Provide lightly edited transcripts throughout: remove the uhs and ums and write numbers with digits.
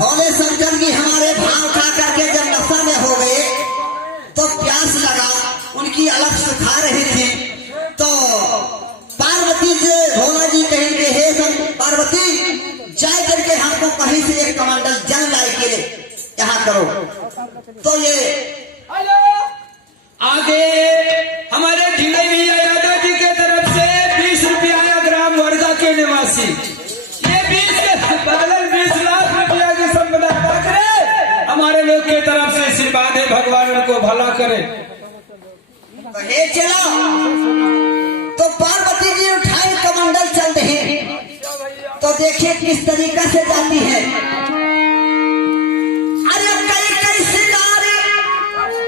भोले शंकर जी हमारे भाव खा करके जब नशा में हो गए तो प्यास लगा, उनकी अलग सुखा रही थी। तो पार्वती से भोला जी कहेंगे, हे पार्वती जाए करके हमको कहीं से एक कमंडल जल लाए के यहाँ करो। तो ये आगे हमारे ढीले भैया यादव जी के तरफ से 20 रुपया ग्राम वर्गा के निवासी, ये 20 के बदले 20 लाख रुपया की संपदा करे। हमारे लोग के तरफ से आशीर्वाद है, भगवान उनको भला करे। तो ये चलो, तो पार्वती जी उठाए कमंडल चल रहे, तो देखिए किस तरीका से जाती है। अरे कई कई सिंगार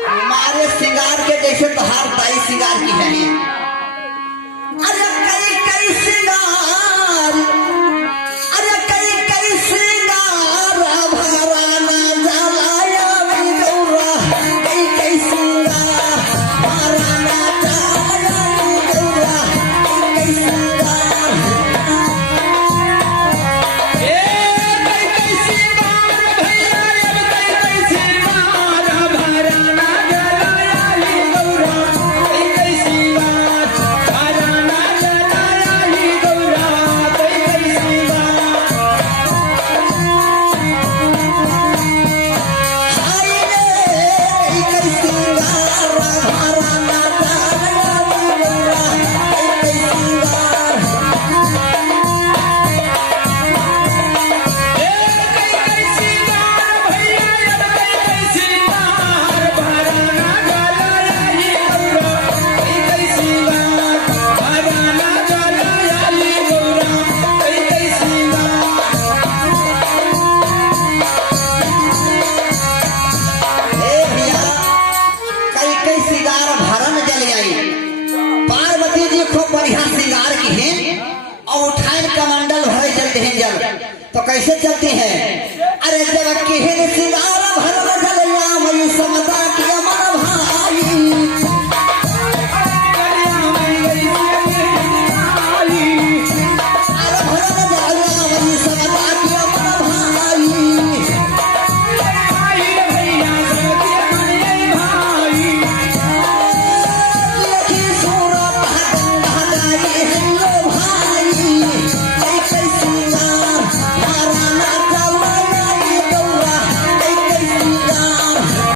हमारे सिंगार के जैसे तो हार ताई सिंगार की है। अरे कई कई सिंगार, अरे कई कई सिंगार भराना जलाया गौरा, कई कई सिंगार भराना जलाया गौरा, कई कई सिंगार। पार्वती जी खूब बढ़िया श्रृंगार की हैं और उठाए कमंडल भरे चलते हैं जब। तो कैसे चलते हैं? अरे जब की श्रृंगार भर